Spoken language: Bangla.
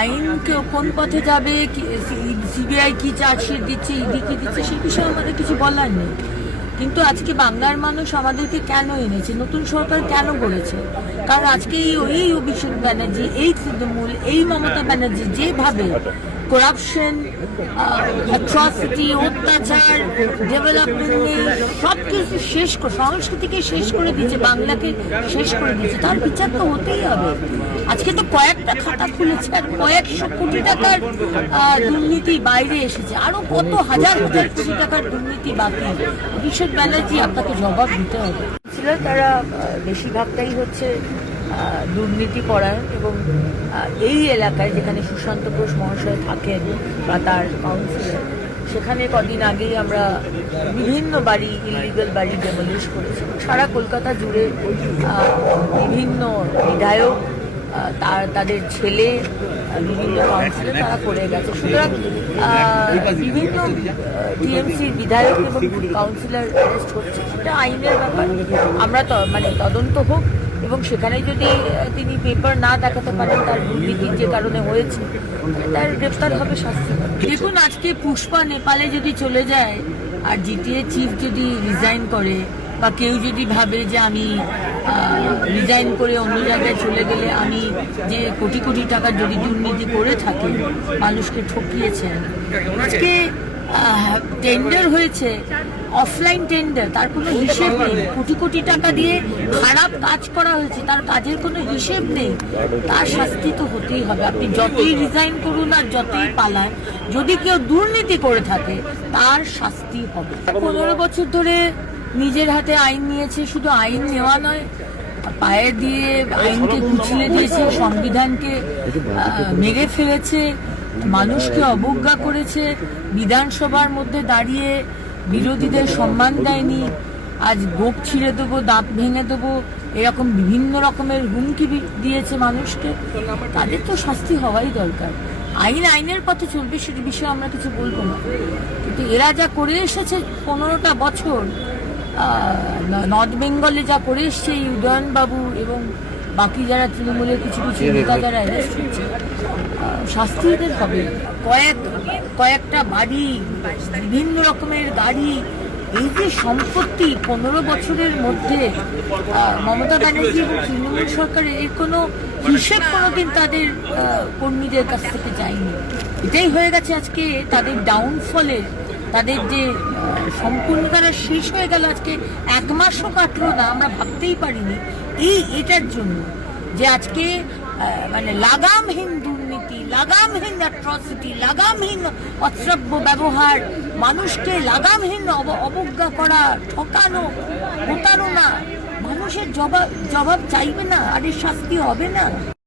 আইন কোন পথে যাবে, সিবিআই কি চার্জশিট দিচ্ছে, ইডি কি দিচ্ছে, সেই বিষয়ে আমাদের কিছু বলার নেই। কিন্তু আজকে বাংলার মানুষ আমাদেরকে কেন এনেছে, নতুন সরকার কেন গড়েছে? কারণ আজকে এই অভিষেক ব্যানার্জি, এই তৃণমূল, এই মমতা ব্যানার্জি যেভাবে করাপশন, অ্যাট্রসিটি, অত্যাচার, ডেভেলপমেন্ট নেই, সব কিছু শেষ করে, সংস্কৃতিকে শেষ করে দিচ্ছে, বাংলাকে শেষ করে দিচ্ছে, তার বিচার তো হতেই হবে। আজকে তো কয়েকটা খাতা খুলেছে আর কয়েকশো কোটি টাকার দুর্নীতি বাইরে এসেছে, আরো কত হাজার হাজার কোটি টাকার দুর্নীতি বাকি। অভিষেক ব্যানার্জি, আপনাকে জবাব দিতে হবে। তারা বেশিরভাগটাই হচ্ছে দুর্নীতি পরায়ণ, এবং এই এলাকায় যেখানে সুশান্ত ঘোষ মহাশয় থাকেন বা তার কাউন্সিলর, সেখানে কদিন আগেই আমরা বিভিন্ন বাড়ি, ইলিগাল বাড়ি ডেমলিশ করেছি। সারা কলকাতা জুড়ে বিভিন্ন বিধায়ক, তাদের ছেলে, বিভিন্ন কাউন্সিলর তারা করে গেছে। সুতরাং বিভিন্ন টিএমসি বিধায়ক এবং কাউন্সিলর অ্যারেস্ট হচ্ছে, সেটা আইনের ব্যাপার। আমরা তদন্ত হোক, এবং সেখানে যদি তিনি পেপার না দেখাতে পারেন তার দুর্নীতির যে কারণে হয়েছে, তার গ্রেপ্তার হবে, শাস্তি হবে। দেখুন, আজকে পুষ্পা নেপালে যদি চলে যায় আর জিটিএ চিফ যদি রিজাইন করে, বা কেউ যদি ভাবে যে আমি রিজাইন করে অন্য জায়গায় চলে গেলে আমি যে কোটি কোটি টাকার যদি দুর্নীতি করে থাকি, মানুষকে ঠকিয়েছেন, আজকে টেন্ডার হয়েছে, অফলাইন টেন্ডার, তার কোনো হিসেব নেই, কোটি কোটি টাকা দিয়ে খারাপ কাজ করা হয়েছে, তার কাজের কোনো হিসেব নেই, তার শাস্তি তো হতেই হবে। আপনি যতই রিজাইন করুন আর যতই পালান, যদি কেউ দুর্নীতি করে থাকে তার শাস্তি হবে। 15 বছর ধরে নিজের হাতে আইন নিয়েছে, শুধু আইন নেওয়া নয়, পায়ে দিয়ে আইনকে কুচলে দিয়েছে, সংবিধানকে মেরে ফেলেছে, মানুষকে অবজ্ঞা করেছে, বিধানসভার মধ্যে দাঁড়িয়ে বিরোধীদের সম্মান দেয়নি, আজ গোপ ছিঁড়ে দেবো, দাঁত ভেঙে দেবো, এরকম বিভিন্ন রকমের হুমকি দিয়েছে মানুষকে। তাদের তো শাস্তি হওয়াই দরকার। আইনের পথে চলবে, সে বিষয়ে আমরা কিছু বলবো না, কিন্তু এরা যা করে এসেছে 15টা বছর, নর্থ বেঙ্গলে যা করে এসছে এই উদয়নবাবু এবং বাকি যারা তৃণমূলের কিছু কিছু নেতা যারা অ্যারেস্ট হচ্ছে, শাস্তি এদের হবে। কয়েকটা বাড়ি, বিভিন্ন রকমের গাড়ি, এই যে সম্পত্তি 15 বছরের মধ্যে মমতা ব্যানার্জি এবং তৃণমূল সরকারের, এর কোনো হিসেব কোনোদিন তাদের কর্মীদের কাছ থেকে যায়নি। এটাই হয়ে গেছে আজকে তাদের ডাউনফলের, তাদের যে সম্পূর্ণ তারা শেষ হয়ে গেল। আজকে 1 মাসও কাটলো না, আমরা ভাবতেই পারিনি এটার জন্য, যে আজকে লাগামহীন দুর্নীতি, লাগামহীন অ্যাট্রসিটি, লাগামহীন অশ্রাব্য ব্যবহার, মানুষকে লাগামহীন অবজ্ঞা করা, ঠকানো, প্রতারণা, মানুষের জবাব চাইবে না, আর এর শাস্তি হবে না।